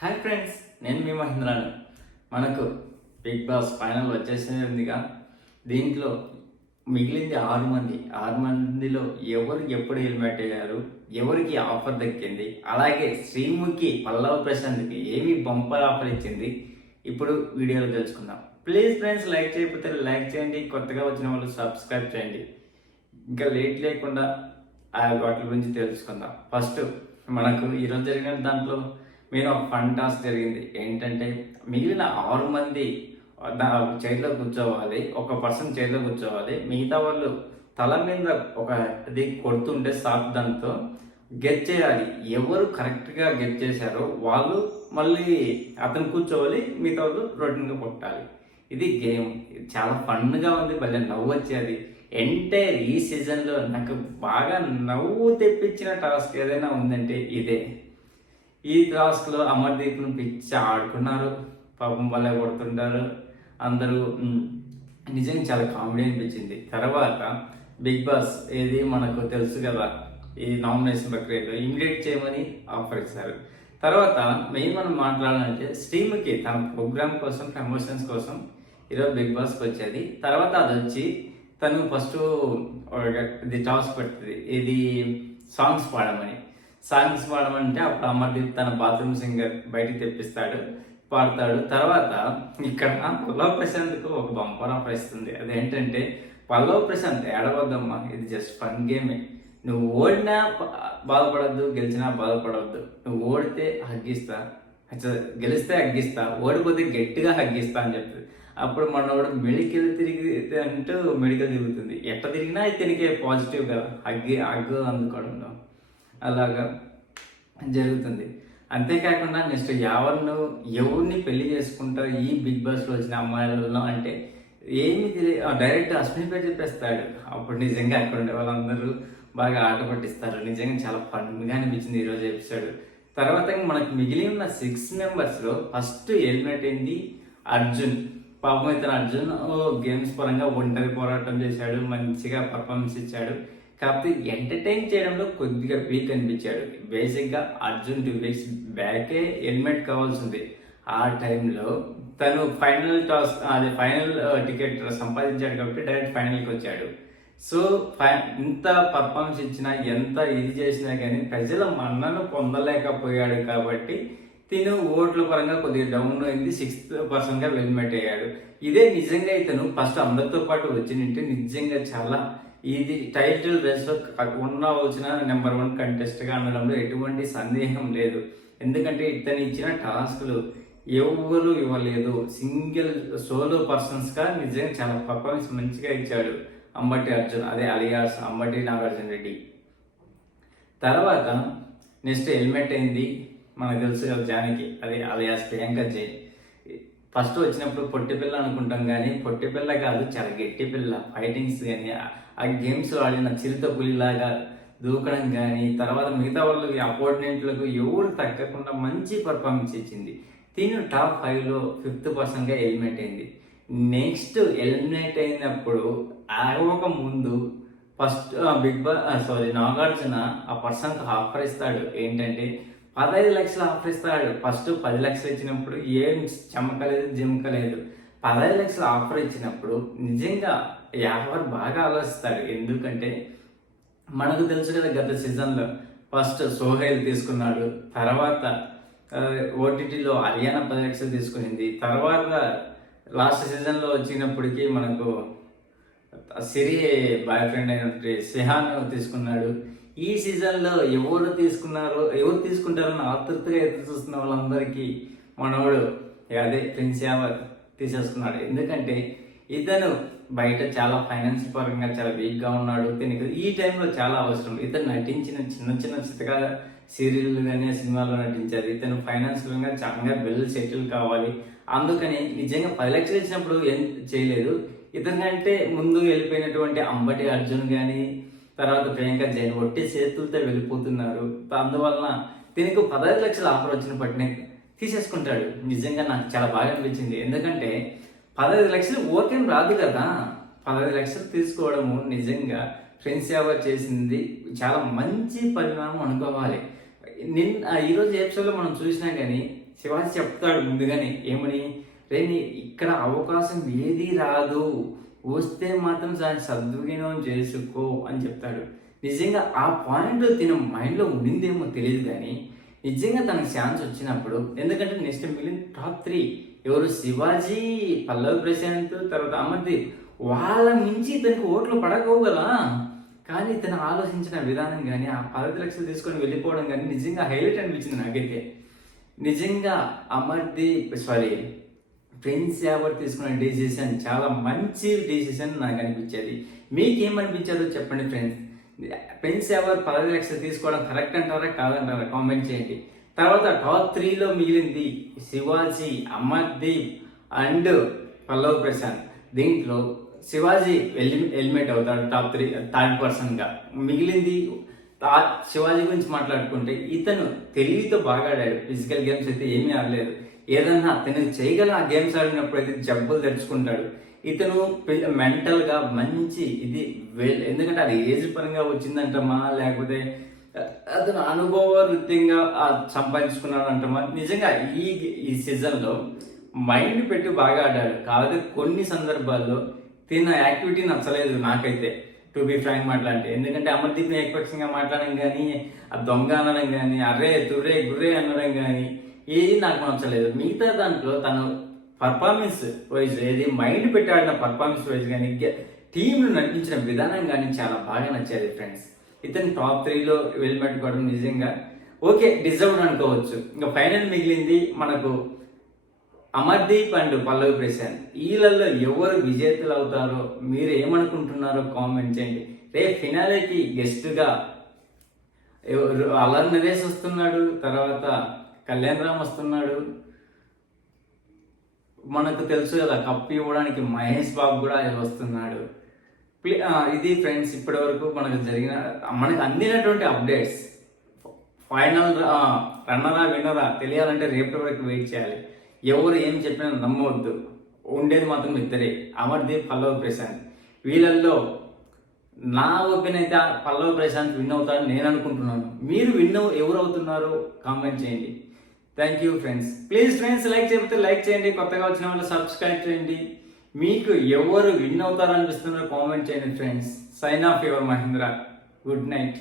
Hi friends, నేను మీ మహేంద్రాను. మనకు big boss final వచ్చేసిందిగా. దీంట్లో మిగిలింది 6 మంది. 6 మందిలో ఎవరు ఎప్పుడు హెల్మెట్ అయ్యారు, ఎవరికి ఆఫర్ దక్కింది, అలాగే శ్రీముఖి పల్లవ్ ప్రశాంత్కి ఏమి బంపర్ ఆఫర్ ఇచ్చింది, ఇప్పుడు వీడియోలో తెలుసుకుందాం. ప్లీజ్ ఫ్రెండ్స్, లైక్ చేయకపోతే లైక్ చేయండి, కొత్తగా వచ్చిన వాళ్ళు సబ్స్క్రైబ్ చేయండి. ఇంకా లేట్ లేకుండా వాటి గురించి తెలుసుకుందాం. ఫస్ట్ మనకు ఈరోజు జరిగిన దాంట్లో మీరు ఒక ఫన్ టాస్క్ జరిగింది. ఏంటంటే మిగిలిన 6 మంది చైర్లో కూర్చోవాలి, ఒక పర్సన్ చైర్లో కూర్చోవాలి. మిగతా వాళ్ళు తల మీద ఒక ఇది కొడుతుంటే సాఫ్ దాంతో గెట్ చేయాలి. ఎవరు కరెక్ట్గా గెట్ చేశారో వాళ్ళు మళ్ళీ అతను కూర్చోవాలి, మిగతా వాళ్ళు రొటీన్గా కొట్టాలి. ఇది గేమ్. చాలా ఫన్గా ఉంది, భలే నవ్వు వచ్చేది. ఎంటైర్ ఈ సీజన్లో నాకు బాగా నవ్వు తెప్పించిన టాస్క్ ఏదైనా ఉందంటే ఇదే. ఈ టాస్క్లో అమర్దీప్ను పిచ్చి ఆడుకున్నారు, పాపం వల్ల కొడుతుంటారు అందరూ. నిజంగా చాలా కామెడీ అనిపించింది. తర్వాత బిగ్ బాస్ ఏది మనకు తెలుసు కదా, ఈ నామినేషన్ ప్రక్రియలో ఇమిడియేట్ చేయమని ఆఫర్ ఇచ్చారు. తర్వాత మెయిన్ మనం మాట్లాడాలంటే శ్రీముఖి తన ప్రోగ్రామ్ కోసం, ప్రమోషన్స్ కోసం ఈరోజు బిగ్ బాస్కి వచ్చేది. తర్వాత అది వచ్చి తను ఫస్ట్ ఇది టాస్క్ పెడుతుంది, ఇది సాంగ్స్ పాడమంటే అప్పుడు అమర్దీప్ తన బాత్రూమ్ సింగర్ బయటికి తెప్పిస్తాడు, పాడతాడు. తర్వాత ఇక్కడ పల్లవ్ ప్రశాంత్కు ఒక బంపర్ ఆఫర్ ఇస్తుంది. అదేంటంటే, పల్లవ్ ప్రశాంత్ ఏడవద్దమ్మా, ఇది జస్ట్ ఫన్ గేమే. నువ్వు ఓడినా బాధపడద్దు, గెలిచినా బాధపడవద్దు. నువ్వు ఓడితే హగ్గిస్తా, గెలిస్తే హగ్గిస్తా, ఓడిపోతే గట్టిగా హగ్గిస్తా అని చెప్తుంది. అప్పుడు మనోడు మెడికల్ తిరిగితే అంటూ మెడికల్ తిరుగుతుంది. ఎట్ట తిరిగినా ఇతనికే పాజిటివ్ కదా, హగ్గు అందుకోవడం అలాగా జరుగుతుంది. అంతేకాకుండా నెక్స్ట్ ఎవరిని పెళ్లి చేసుకుంటారు ఈ బిగ్ బాస్లో వచ్చిన అమ్మాయిలలో అంటే ఏమి డైరెక్ట్ అశ్విని పేరు చెప్పేస్తాడు. అప్పుడు నిజంగా అక్కడ ఉండే వాళ్ళందరూ బాగా ఆట పట్టిస్తారు. నిజంగా చాలా ఫన్గా అనిపించింది ఈరోజు ఎపిసోడ్. తర్వాత మనకు మిగిలి ఉన్న 6 మెంబర్స్లో ఫస్ట్ హెల్మెట్ అయింది అర్జున్. పాపం ఇతను అర్జున్ గేమ్స్ పరంగా ఒంటరి పోరాటం చేశాడు, మంచిగా పర్ఫార్మెన్స్ ఇచ్చాడు. కాకపోతే ఎంటర్టైన్ చేయడంలో కొద్దిగా వీక్ అనిపించాడు. బేసిక్గా అర్జున్ 2 వీక్స్ బ్యాకే హెల్మెట్ కావాల్సింది. ఆ టైంలో తను ఫైనల్ టికెట్ సంపాదించాడు కాబట్టి డైరెక్ట్ ఫైనల్కి వచ్చాడు. సో ఇంత పర్ఫార్మెన్స్ ఇచ్చినా, ఎంత ఇది చేసినా కానీ ప్రజల మన్నను పొందలేకపోయాడు కాబట్టి తిను ఓట్ల పరంగా కొద్దిగా డౌన్ అయింది. 6th పర్సన్గా హెల్మెట్ అయ్యాడు. ఇదే నిజంగా ఇతను ఫస్ట్ అందరితో పాటు వచ్చింటే నిజంగా చాలా ఇది టైటిల్ రేస్లో ఉండవలసిన నెంబర్ 1 కంటెస్ట్గా అనడంలో ఎటువంటి సందేహం లేదు. ఎందుకంటే ఇతను ఇచ్చిన టాస్క్లు ఎవరు ఇవ్వలేదు. సింగిల్ సోలో పర్సన్స్గా నిజంగా చాలా పర్ఫార్మెన్స్ మంచిగా ఇచ్చాడు అంబటి అర్జున్, అదే అలియాస్ అంబటి నాగార్జున రెడ్డి. తర్వాత నెక్స్ట్ హెల్మెట్ అయింది మనకు తెలుసు కదా, జానకి, అదే అలియాస్ ప్రియాంక జైన్. ఫస్ట్ వచ్చినప్పుడు పొట్టి పిల్ల అనుకుంటాం, కానీ పొట్టి పిల్ల కాదు, చాలా గట్టి పిల్ల. ఫైటింగ్స్ కానీ, ఆ గేమ్స్ ఆడిన చిరుత పులిలాగా దూకడం కానీ, తర్వాత మిగతా వాళ్ళకి అపోనెంట్లకు ఎవరు తగ్గకుండా మంచి పర్ఫార్మెన్స్ ఇచ్చింది. తిను టాప్ 5లో 5th పర్సన్గా హెల్మెట్ అయింది. నెక్స్ట్ హెల్మెట్ అయినప్పుడు ఆగక ముందు ఫస్ట్ నాగార్జున ఆ పర్సన్కి ఆఫర్ ఇస్తాడు. ఏంటంటే 15 లక్షలు ఆఫర్ ఇస్తాడు. ఫస్ట్ 10 లక్షలు ఇచ్చినప్పుడు ఏం చెమకలేదు, జిమ్మకలేదు. 15 లక్షలు ఆఫర్ ఇచ్చినప్పుడు నిజంగా ఎవరు బాగా ఆలోచిస్తాడు. ఎందుకంటే మనకు తెలుసు కదా, గత సీజన్లో ఫస్ట్ సోహైల్ తీసుకున్నాడు, తర్వాత ఓటీటీలో హర్యానా 10 లక్షలు తీసుకునింది, తర్వాత లాస్ట్ సీజన్లో వచ్చినప్పటికీ మనకు సిరి బాయ్ ఫ్రెండ్ అయినటువంటి సిహాన్ తీసుకున్నాడు. ఈ సీజన్లో ఎవరు తీసుకుంటారని ఆతృతగా ఎదురు చూస్తున్న వాళ్ళందరికీ మనోడు అదే ప్రిన్స్ యావర్ తీసేసుకున్నాడు. ఎందుకంటే ఇతను బయట చాలా ఫైనాన్స్ పరంగా చాలా వీక్గా ఉన్నాడు. దీనికి ఈ టైంలో చాలా అవసరం. ఇతను నటించిన చిన్న చిత్తగా సీరియల్ కానీ సినిమాలో నటించారు. ఇతను ఫైనాన్షియల్గా చాలా వెల్ సెటిల్ కావాలి. అందుకని నిజంగా 10 లక్షలు ఇచ్చినప్పుడు ఏం చేయలేదు. ఇతనికంటే ముందు వెళ్ళిపోయినటువంటి అంబటి అర్జున్ కానీ, తర్వాత ప్రియాంక జైన్ ఒట్టి చేతులతో వెళ్ళిపోతున్నారు. అందువలన దీనికి 15 లక్షల ఆఫర్ వచ్చిన పట్టినే తీసేసుకుంటాడు. నిజంగా నాకు చాలా బాగా అనిపించింది. ఎందుకంటే 15 లక్షలు ఓకేం రాదు కదా, 15 లక్షలు తీసుకోవడము నిజంగా ఫ్రెండ్స్ ఎవరు చేసింది చాలా మంచి పరిణామం అనుకోవాలి. ఈరోజు ఎపిసోడ్లో మనం చూసినా కానీ శివాజీ చెప్తాడు ముందుగానే ఏమని, రే ఇక్కడ అవకాశం ఏది రాదు, వస్తే మాత్రం దాన్ని సద్వినియోగం చేసుకో అని చెప్తాడు. నిజంగా ఆ పాయింట్ తిన మైండ్లో ఉండిందేమో తెలియదు, కానీ నిజంగా తనకు ఛాన్స్ వచ్చినప్పుడు, ఎందుకంటే నెక్స్ట్ మిగిలిన టాప్ 3 ఎవరు, శివాజీ, పల్లవి ప్రశాంత్, తర్వాత అమర్దీప్, వాళ్ళ మించి ఇతనికి ఓట్లు పడకపోవు కదా. కానీ ఇతను ఆలోచించిన విధానం కానీ, ఆ 10 లక్షలు తీసుకొని వెళ్ళిపోవడం కానీ నిజంగా హైలైట్ అనిపించింది నాకైతే. నిజంగా ప్రిన్స్ యావర్ తీసుకున్న డెసిషన్ చాలా మంచి డెసిషన్ నాకు అనిపించేది. మీకేమనిపించారో చెప్పండి ఫ్రెండ్స్. ప్రిన్స్ యావర్ 10 లక్షలు తీసుకోవడం కరెక్ట్ అంటారా కాదంటారా కామెంట్ చేయండి. తర్వాత టాప్ 3లో మిగిలింది శివాజీ, అమర్దీప్ అండ్ పల్లవ్ ప్రశాంత్. దీంట్లో శివాజీ ఎలిమినేట్ అవుతాడు టాప్ 3 థర్డ్ పర్సన్గా. మిగిలింది శివాజీ గురించి మాట్లాడుకుంటే, ఇతను తెలివితో బాగా ఆడాడు. ఫిజికల్ గేమ్స్ అయితే ఏమీ ఆడలేదు. ఏదన్నా తను చేయగల ఆ గేమ్స్ ఆడినప్పుడు అయితే జబ్బులు తెరుచుకుంటాడు. ఇతను మెంటల్గా మంచి ఇది ఎందుకంటే అది ఏజ్ పరంగా వచ్చిందంటమా, లేకపోతే అతను అనుభవరీత్యంగా సంపాదించుకున్నాడు అంటమా. నిజంగా ఈ సీజన్లో మైండ్ పెట్టి బాగా ఆడాడు. కాకపోతే కొన్ని సందర్భాల్లో తిన్న యాక్టివిటీ నచ్చలేదు నాకైతే, టు బి ఫ్రాంక్ మాట్లాడితే. ఎందుకంటే అమర్దీప్ని ఏకపక్షంగా మాట్లాడడం కానీ, ఆ దొంగ అనడం కానీ, అర్రే తుర్రే గుర్రే అనడం కానీ ఏది నాకు నచ్చలేదు. మిగతా దాంట్లో తను పర్ఫార్మెన్స్ వైజ్, ఏది మైండ్ పెట్టి ఆడిన పర్ఫార్మెన్స్ వైజ్ కానీ, టీంను నడిపించిన విధానం కానీ చాలా బాగా నచ్చేది ఫ్రెండ్స్. ఇతను టాప్ 3లో వెళ్ళిపెట్టుకోవడం నిజంగా ఓకే, డిజర్వ్డ్ అనుకోవచ్చు. ఇంకా ఫైనల్ మిగిలింది మనకు అమర్దీప్ అండ్ పల్లవి ప్రశాంత్. వీళ్ళల్లో ఎవరు విజేతలు అవుతారో మీరు ఏమనుకుంటున్నారో కామెంట్ చేయండి. రేపు ఫినాలేకి గెస్ట్గా అల్లరి నరేష్ వస్తున్నాడు, తర్వాత కళ్యాణ్ రామ్ వస్తున్నాడు. మనకు తెలుసు కదా, కప్పు ఇవ్వడానికి మహేష్ బాబు కూడా వస్తున్నాడు. ఇది ఫ్రెండ్స్ ఇప్పటి వరకు మనకు అందినటువంటి అప్డేట్స్. ఫైనల్ రన్నరా విన్నరా తెలియాలంటే రేపటి వరకు వెయిట్ చేయాలి. ఎవరు ఏం చెప్పినా నమ్మవద్దు. ఉండేది మాత్రం ఇద్దరే, అమర్దీప్, పల్లవి ప్రశాంత్. వీళ్ళల్లో నా ఒపీనియన్ అయితే పల్లవి ప్రశాంత్ విన్ అవుతాడని నేను అనుకుంటున్నాను. మీరు ఎవరు అవుతున్నారో కామెంట్ చేయండి. Thank you friends. Please friends like చేయకపోతే లైక్ చేయండి, కొత్తగా వచ్చిన వాళ్ళు సబ్స్క్రైబ్ చేయండి. మీకు ఎవరు విన్ అవుతారో అనిపిస్తున్నారో కామెంట్ చేయండి friends. Sign off your Mahendra. Good night.